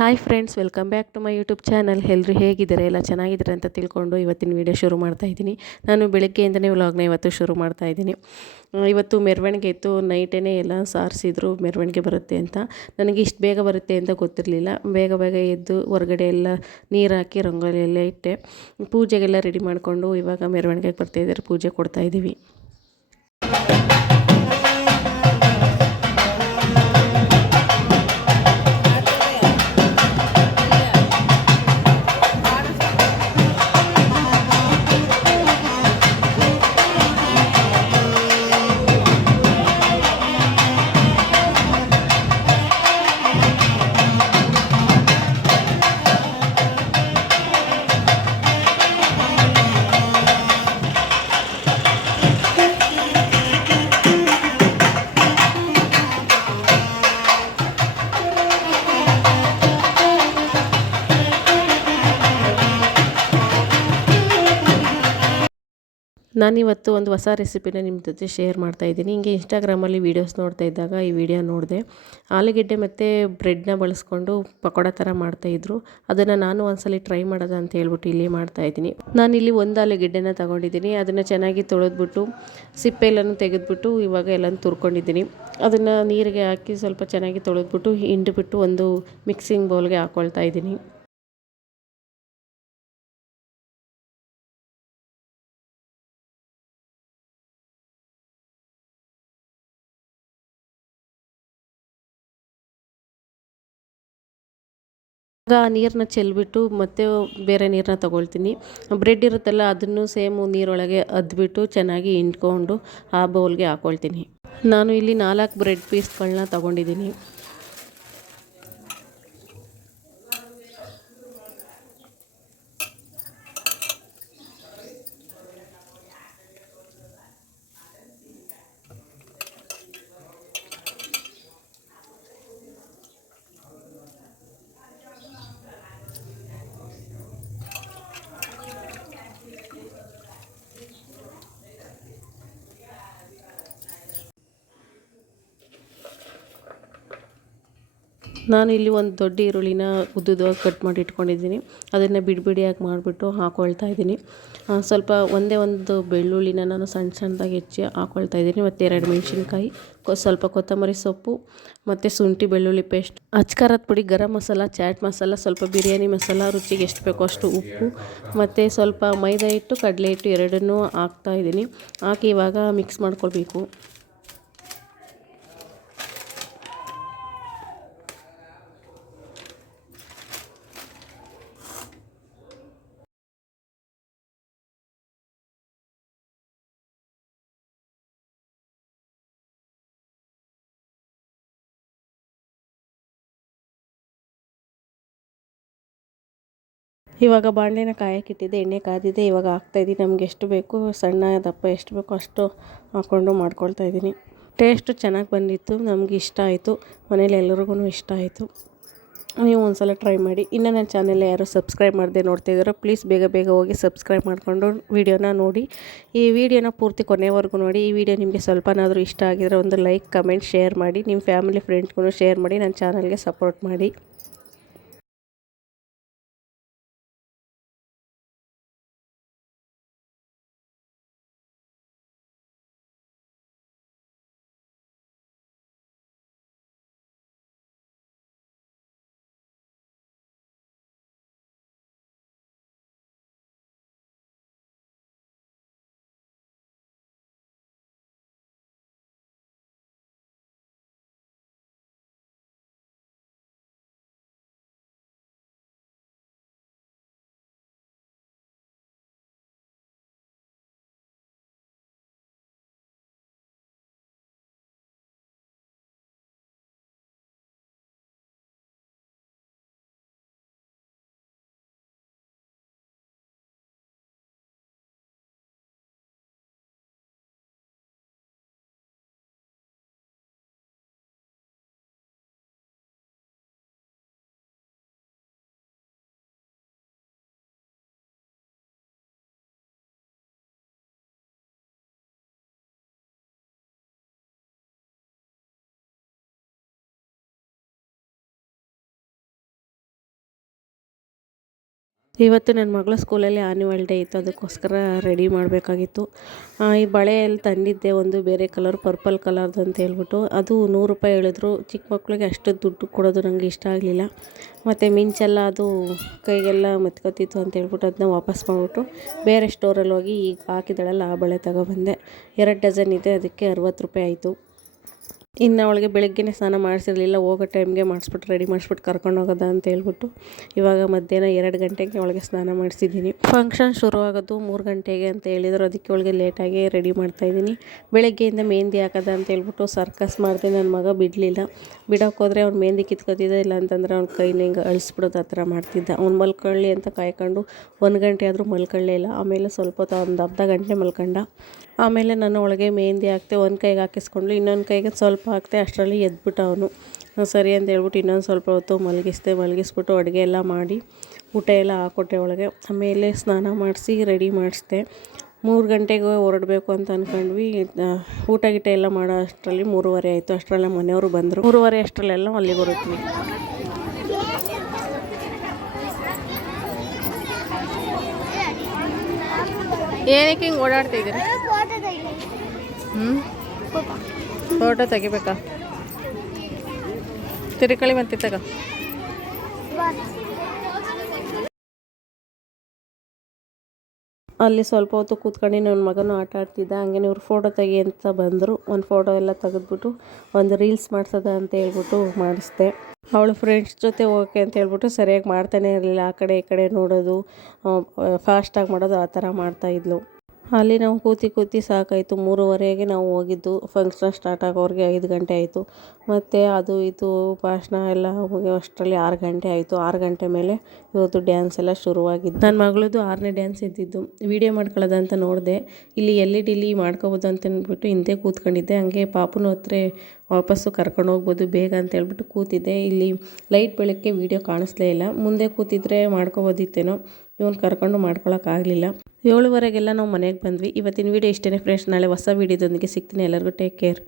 Hi friends, welcome back to my YouTube channel. ಎಲ್ಲರೂ ಹೇಗಿದ್ದಾರೆ? ಎಲ್ಲ ಚೆನ್ನಾಗಿದ್ದಾರೆ ಅಂತ ತಿಳ್ಕೊಂಡು ಇವತ್ತಿನ ವೀಡಿಯೋ ಶುರು ಮಾಡ್ತಾ ಇದ್ದೀನಿ. ನಾನು ಬೆಳಗ್ಗೆಯಿಂದನೇ ವ್ಲಾಗ್ನ ಇವತ್ತು ಶುರು ಮಾಡ್ತಾ ಇದ್ದೀನಿ. ಇವತ್ತು ಮೆರವಣಿಗೆ ಇತ್ತು. ನೈಟೇ ಎಲ್ಲ ಸಾರಿಸಿದ್ರು. ಮೆರವಣಿಗೆ ಬರುತ್ತೆ ಅಂತ. ನನಗೆ ಇಷ್ಟು ಬೇಗ ಬರುತ್ತೆ ಅಂತ ಗೊತ್ತಿರಲಿಲ್ಲ. ಬೇಗ ಬೇಗ ಎದ್ದು ಹೊರಗಡೆ ಎಲ್ಲ ನೀರು ಹಾಕಿ ರಂಗೋಲಿ ಎಲ್ಲ ಇಟ್ಟೆ. ಪೂಜೆಗೆಲ್ಲ ರೆಡಿ ಮಾಡಿಕೊಂಡು ಇವಾಗ ಮೆರವಣಿಗೆಗೆ ಬರ್ತಾಯಿದ್ದಾರೆ ಪೂಜೆ ಕೊಡ್ತಾ ನಾನಿವತ್ತು ಒಂದು ಹೊಸ ರೆಸಿಪಿನ ನಿಮ್ಮ ಜೊತೆ ಶೇರ್ ಮಾಡ್ತಾ ಇದ್ದೀನಿ. ಹಿಂಗೆ ಇನ್ಸ್ಟಾಗ್ರಾಮಲ್ಲಿ ವೀಡಿಯೋಸ್ ನೋಡ್ತಾ ಇದ್ದಾಗ ಈ ವಿಡಿಯೋ ನೋಡಿದೆ. ಆಲೂಗೆಡ್ಡೆ ಮತ್ತು ಬ್ರೆಡ್ನ ಬಳಸ್ಕೊಂಡು ಪಕೋಡ ಥರ ಮಾಡ್ತಾಯಿದ್ರು ಅದನ್ನು ನಾನು ಒಂದ್ಸಲ ಟ್ರೈ ಮಾಡೋದು ಅಂತ ಹೇಳ್ಬಿಟ್ಟು ಇಲ್ಲಿ ಮಾಡ್ತಾಯಿದ್ದೀನಿ ನಾನಿಲ್ಲಿ ಒಂದು ಆಲೂಗೆಡ್ಡೆನ ತಗೊಂಡಿದ್ದೀನಿ. ಅದನ್ನು ಚೆನ್ನಾಗಿ ತೊಳೆದ್ಬಿಟ್ಟು ಸಿಪ್ಪೆ ಎಲ್ಲನೂ ತೆಗೆದ್ಬಿಟ್ಟು ಇವಾಗ ಎಲ್ಲನೂ ತುರ್ಕೊಂಡಿದ್ದೀನಿ. ಅದನ್ನು ನೀರಿಗೆ ಹಾಕಿ ಸ್ವಲ್ಪ ಚೆನ್ನಾಗಿ ತೊಳೆದ್ಬಿಟ್ಟು ಹಿಂಡ್ಬಿಟ್ಟು ಒಂದು ಮಿಕ್ಸಿಂಗ್ ಬೌಲ್ಗೆ ಹಾಕ್ಕೊಳ್ತಾ ಇದ್ದೀನಿ. ಆ ನೀರನ್ನ ಚೆಲ್ಬಿಟ್ಟು ಮತ್ತೆ ಬೇರೆ ನೀರನ್ನ ತಗೊಳ್ತೀನಿ. ಬ್ರೆಡ್ ಇರುತ್ತಲ್ಲ ಅದನ್ನು ಸೇಮು ನೀರೊಳಗೆ ಅದ್ಬಿಟ್ಟು ಚೆನ್ನಾಗಿ ಹಿಂಡ್ಕೊಂಡು ಆ ಬೌಲ್ಗೆ ಹಾಕ್ಕೊಳ್ತೀನಿ ನಾನು ಇಲ್ಲಿ ನಾಲ್ಕು ಬ್ರೆಡ್ ಪೀಸ್ಗಳನ್ನ ತಗೊಂಡಿದ್ದೀನಿ. ನಾನು ಇಲ್ಲಿ ಒಂದು ದೊಡ್ಡ ಈರುಳ್ಳಿನ ಉದ್ದುದ್ದವಾಗಿ ಕಟ್ ಮಾಡಿ ಇಟ್ಕೊಂಡಿದ್ದೀನಿ. ಅದನ್ನು ಬಿಡಿ ಬಿಡಿಯಾಗಿ ಮಾಡಿಬಿಟ್ಟು ಹಾಕ್ಕೊಳ್ತಾ ಇದ್ದೀನಿ. ಸ್ವಲ್ಪ ಒಂದೇ ಒಂದು ಬೆಳ್ಳುಳ್ಳಿನ ನಾನು ಸಣ್ಣ ಸಣ್ಣದಾಗಿ ಹೆಚ್ಚಿ ಹಾಕ್ಕೊಳ್ತಾ ಇದ್ದೀನಿ. ಮತ್ತು ಎರಡು ಮೆಣಸಿನ್ಕಾಯಿ ಸ್ವಲ್ಪ ಕೊತ್ತಂಬರಿ ಸೊಪ್ಪು, ಮತ್ತು ಶುಂಠಿ ಬೆಳ್ಳುಳ್ಳಿ ಪೇಸ್ಟ್. ಅಚ್ಕಾರದ ಪುಡಿ, ಗರಂ ಮಸಾಲ, ಚಾಟ್ ಮಸಾಲ, ಸ್ವಲ್ಪ ಬಿರಿಯಾನಿ ಮಸಾಲ, ರುಚಿಗೆ ಎಷ್ಟು ಬೇಕೋ ಅಷ್ಟು ಉಪ್ಪು, ಮತ್ತು ಸ್ವಲ್ಪ ಮೈದಾ ಹಿಟ್ಟು, ಕಡಲೆ ಹಿಟ್ಟು ಎರಡನ್ನೂ ಹಾಕ್ತಾ ಇದ್ದೀನಿ. ಹಾಕಿ ಇವಾಗ ಮಿಕ್ಸ್ ಮಾಡ್ಕೊಳ್ಬೇಕು. ಇವಾಗ ಬಾಣಲೆನ ಕಾಯಕ್ಕಿಟ್ಟಿದ್ದೆ ಎಣ್ಣೆ ಕಾದಿದೆ, ಇವಾಗ ಹಾಕ್ತಾಯಿದ್ದೀನಿ ನಮ್ಗೆ ಎಷ್ಟು ಬೇಕು, ಸಣ್ಣ ದಪ್ಪ ಎಷ್ಟು ಬೇಕೋ ಅಷ್ಟು ಹಾಕ್ಕೊಂಡು ಮಾಡ್ಕೊಳ್ತಾ ಇದ್ದೀನಿ. ಟೇಸ್ಟು ಚೆನ್ನಾಗಿ ಬಂದಿತ್ತು, ನಮ್ಗೆ ಇಷ್ಟ ಆಯಿತು. ಮನೇಲಿ ಎಲ್ಲರಿಗೂ ಇಷ್ಟ ಆಯಿತು. ನೀವು ಒಂದ್ಸಲ ಟ್ರೈ ಮಾಡಿ. ಇನ್ನು ನನ್ನ ಚಾನೆಲ್ ಯಾರು ಸಬ್ಸ್ಕ್ರೈಬ್ ಮಾಡದೆ ನೋಡ್ತಾ ಇದ್ದಾರೋ ಪ್ಲೀಸ್ ಬೇಗ ಬೇಗ ಹೋಗಿ ಸಬ್ಸ್ಕ್ರೈಬ್ ಮಾಡಿಕೊಂಡು ವೀಡಿಯೋನ ನೋಡಿ. ಈ ವಿಡಿಯೋನ ಪೂರ್ತಿ ಕೊನೆವರೆಗೂ ನೋಡಿ. ಈ ವಿಡಿಯೋ ನಿಮಗೆ ಸ್ವಲ್ಪನಾದರೂ ಇಷ್ಟ ಆಗಿದ್ರೆ ಒಂದು ಲೈಕ್ ಕಮೆಂಟ್ ಶೇರ್ ಮಾಡಿ. ನಿಮ್ಮ ಫ್ಯಾಮಿಲಿ ಫ್ರೆಂಡ್ಸ್ಗೂ ಶೇರ್ ಮಾಡಿ. ನನ್ನ ಚಾನಲ್ಗೆ ಸಪೋರ್ಟ್ ಮಾಡಿ. ಇವತ್ತು ನನ್ನ ಮಗಳ ಸ್ಕೂಲಲ್ಲಿ ಆ್ಯನ್ಯುವಲ್ ಡೇ ಇತ್ತು, ಅದಕ್ಕೋಸ್ಕರ ರೆಡಿ ಮಾಡಬೇಕಾಗಿತ್ತು. ಈ ಬಳೆಯಲ್ಲಿ ತಂದಿದ್ದೆ ಒಂದು ಬೇರೆ ಕಲರ್ ಪರ್ಪಲ್ ಕಲರ್ದು ಅಂತ ಹೇಳ್ಬಿಟ್ಟು. ಅದು ನೂರು ರೂಪಾಯಿ ಹೇಳಿದ್ರು. ಚಿಕ್ಕ ಮಕ್ಕಳಿಗೆ ಅಷ್ಟು ದುಡ್ಡು ಕೊಡೋದು ನನಗೆ ಇಷ್ಟ ಆಗಲಿಲ್ಲ. ಮತ್ತು ಮಿಂಚೆಲ್ಲ ಅದು ಕೈಗೆಲ್ಲ ಮೆತ್ಕೊತಿತ್ತು ಅಂತ ಹೇಳ್ಬಿಟ್ಟು ಅದನ್ನ ವಾಪಸ್ ಮಾಡಿಬಿಟ್ಟು ಬೇರೆ ಸ್ಟೋರಲ್ಲಿ ಹೋಗಿ ಈಗ ಹಾಕಿದಳಲ್ಲ ಆ ಬಳೆ ತಗೊಬಂದೆ ಎರಡು ಡಜನ್ ಇದೆ, ಅದಕ್ಕೆ ಅರುವತ್ತು ರೂಪಾಯಿ ಆಯಿತು. ಇನ್ನು ಅವಳಿಗೆ ಬೆಳಗ್ಗೆನೇ ಸ್ನಾನ ಮಾಡಿಸಿರಲಿಲ್ಲ, ಹೋಗೋ ಟೈಮ್ಗೆ ಮಾಡಿಸ್ಬಿಟ್ಟು ರೆಡಿ ಮಾಡಿಸ್ಬಿಟ್ಟು ಕರ್ಕೊಂಡು ಹೋಗೋದ ಅಂತ ಹೇಳ್ಬಿಟ್ಟು ಇವಾಗ ಮಧ್ಯಾಹ್ನ ಎರಡು ಗಂಟೆಗೆ ಅವಳಿಗೆ ಸ್ನಾನ ಮಾಡಿಸಿದ್ದೀನಿ. ಫಂಕ್ಷನ್ ಶುರುವಾಗೋದು ಮೂರು ಗಂಟೆಗೆ ಅಂತ ಹೇಳಿದ್ರು, ಅದಕ್ಕೆ ಅವಳಿಗೆ ಲೇಟಾಗಿ ರೆಡಿ ಮಾಡ್ತಾಯಿದ್ದೀನಿ ಬೆಳಗ್ಗೆಯಿಂದ ಮೆಹಂದಿ ಹಾಕೋದ ಅಂತ ಹೇಳ್ಬಿಟ್ಟು ಸರ್ಕಸ್ ಮಾಡಿದೆ ನನ್ನ ಮಗ ಬಿಡಲಿಲ್ಲ. ಬಿಡೋಕೆ ಹೋದರೆ ಅವ್ನು ಮೆಹಂದಿ ಕಿತ್ಕೋತಿದ್ದ, ಇಲ್ಲ ಅಂತಂದರೆ ಅವ್ನ ಕೈನ ಹಿಂಗೆ ಅಳಿಸ್ಬಿಡೋದು ಆ ಥರ ಮಾಡ್ತಿದ್ದ. ಅವ್ನು ಮಲ್ಕೊಳ್ಳಿ ಅಂತ ಕಾಯ್ಕೊಂಡು ಒಂದು ಗಂಟೆ ಆದರೂ ಮಲ್ಕೊಳ್ಳೇ ಇಲ್ಲ. ಆಮೇಲೆ ಸ್ವಲ್ಪ ಹೊತ್ತು ಒಂದು ಅರ್ಧ ಗಂಟೆ ಮಲ್ಕೊಂಡ ಆಮೇಲೆ ನಾನು ಒಳಗೆ ಮೆಹಂದಿ ಹಾಕ್ತೆ, ಒಂದು ಕೈಗೆ ಹಾಕಿಸ್ಕೊಂಡ್ಲು, ಇನ್ನೊಂದು ಕೈಗೆ ಸ್ವಲ್ಪ ಹಾಕ್ತೆ, ಅಷ್ಟರಲ್ಲಿ ಎದ್ಬಿಟ್ಟ ಅವನು. ಸರಿ ಅಂತ ಹೇಳ್ಬಿಟ್ಟು ಇನ್ನೊಂದು ಸ್ವಲ್ಪ ಹೊತ್ತು ಮಲಗಿಸ್ದೆ, ಮಲಗಿಸ್ಬಿಟ್ಟು ಅಡುಗೆ ಎಲ್ಲ ಮಾಡಿ, ಊಟ ಎಲ್ಲ ಹಾಕೊಟ್ಟೆ ಒಳಗೆ. ಆಮೇಲೆ ಸ್ನಾನ ಮಾಡಿಸಿ, ರೆಡಿ ಮಾಡಿಸ್ದೆ. ಮೂರು ಗಂಟೆಗೆ ಹೊರಡಬೇಕು ಅಂತ ಅಂದ್ಕೊಂಡ್ವಿ ಊಟ ಗೀಟ ಎಲ್ಲ ಮಾಡೋ ಅಷ್ಟರಲ್ಲಿ ಮೂರುವರೆ ಆಯಿತು. ಅಷ್ಟರಲ್ಲೇ ಮನೆಯವರು ಬಂದರು. ಮೂರುವರೆ ಅಷ್ಟರಲ್ಲೆಲ್ಲ ಅಲ್ಲಿಗೆ ಬರುತ್ತೀವಿ ಏನಕ್ಕೆ ಹಿಂಗೆ ಓಡಾಡ್ತಿದ್ದೀರಿ ಫೋಟೋ ತೆಗಿಬೇಕಾ? ತಿರುಕಳಿ ಮತ್ತೆ ತಗ. ಅಲ್ಲಿ ಸ್ವಲ್ಪ ಹೊತ್ತು ಕೂತ್ಕೊಂಡು ನನ್ನ ಮಗನೂ ಆಟ ಆಡ್ತಿದ್ದ. ಹಂಗೆ ಇವ್ರು ಫೋಟೋ ತೆಗಿ ಅಂತ ಬಂದರು. ಒಂದು ಫೋಟೋ ಎಲ್ಲ ತೆಗೆದ್ಬಿಟ್ಟು ಒಂದು ರೀಲ್ಸ್ ಮಾಡ್ಸದ ಅಂತ ಹೇಳ್ಬಿಟ್ಟು ಮಾಡಿಸ್ದೆ. ಅವಳು ಫ್ರೆಂಡ್ಸ್ ಜೊತೆ ಹೋಗೋಕೆ ಅಂತ ಹೇಳ್ಬಿಟ್ಟು ಸರಿಯಾಗಿ ಮಾಡ್ತಾನೆ ಇರಲಿಲ್ಲ. ಆ ಕಡೆ ಈ ಕಡೆ ನೋಡೋದು ಫಾಸ್ಟಾಗಿ ಮಾಡೋದು ಆ ಥರ ಮಾಡ್ತಾಯಿದ್ಲು ಅಲ್ಲಿ ನಾವು ಕೂತಿ ಕೂತಿ ಸಾಕಾಯಿತು. ಮೂರುವರೆಗೆ ನಾವು ಹೋಗಿದ್ದು. ಫಂಕ್ಷನ್ ಸ್ಟಾರ್ಟ್ ಆಗೋರಿಗೆ ಐದು ಗಂಟೆ ಆಯಿತು. ಮತ್ತು ಅದು ಇದು ಭಾಷಣ ಎಲ್ಲ ಮುಗಿಯೋ ಅಷ್ಟರಲ್ಲಿ ಆರು ಗಂಟೆ ಆಯಿತು. ಆರು ಗಂಟೆ ಮೇಲೆ ಇವತ್ತು ಡ್ಯಾನ್ಸ್ ಎಲ್ಲ ಶುರುವಾಗಿದ್ದು. ನನ್ನ ಮಗಳದ್ದು ಆರನೇ ಡ್ಯಾನ್ಸ್ ಇದ್ದಿದ್ದು. ವೀಡಿಯೋ ಮಾಡ್ಕೊಳ್ಳೋದಂತ ನೋಡಿದೆ. ಇಲ್ಲಿ ಎಲ್ಲಿ ಇ ಡಿಲಿ ಮಾಡ್ಕೋಬೋದು ಅಂತ ಅಂದ್ಬಿಟ್ಟು ಹಿಂದೆ ಕೂತ್ಕೊಂಡಿದ್ದೆ. ಹಂಗೆ ಪಾಪುನ ಹತ್ರ ವಾಪಸ್ಸು ಕರ್ಕೊಂಡು ಹೋಗ್ಬೋದು. ಬೇಗ ಅಂತ ಹೇಳ್ಬಿಟ್ಟು ಕೂತಿದ್ದೆ. ಇಲ್ಲಿ ಲೈಟ್ ಬೆಳಕ್ಕೆ ವೀಡಿಯೋ ಕಾಣಿಸ್ಲೇ ಇಲ್ಲ. ಮುಂದೆ ಕೂತಿದ್ರೆ ಮಾಡ್ಕೋಬೋದಿತ್ತೇನೋ. ಇವನು ಕರ್ಕೊಂಡು ಮಾಡ್ಕೊಳಕ್ಕಾಗಲಿಲ್ಲ. ಏಳುವರೆಗೆಲ್ಲ ನಾವು ಮನೆಗೆ ಬಂದ್ವಿ. ಇವತ್ತಿನ ವೀಡಿಯೋ ಇಷ್ಟೇ ಫ್ರೆಂಡ್ಸ್ ನಾಳೆ ಹೊಸ ವೀಡಿಯೋದೊಂದಿಗೆ ಸಿಗ್ತೀನಿ. ಎಲ್ಲರಿಗೂ ಟೇಕ್ ಕೇರ್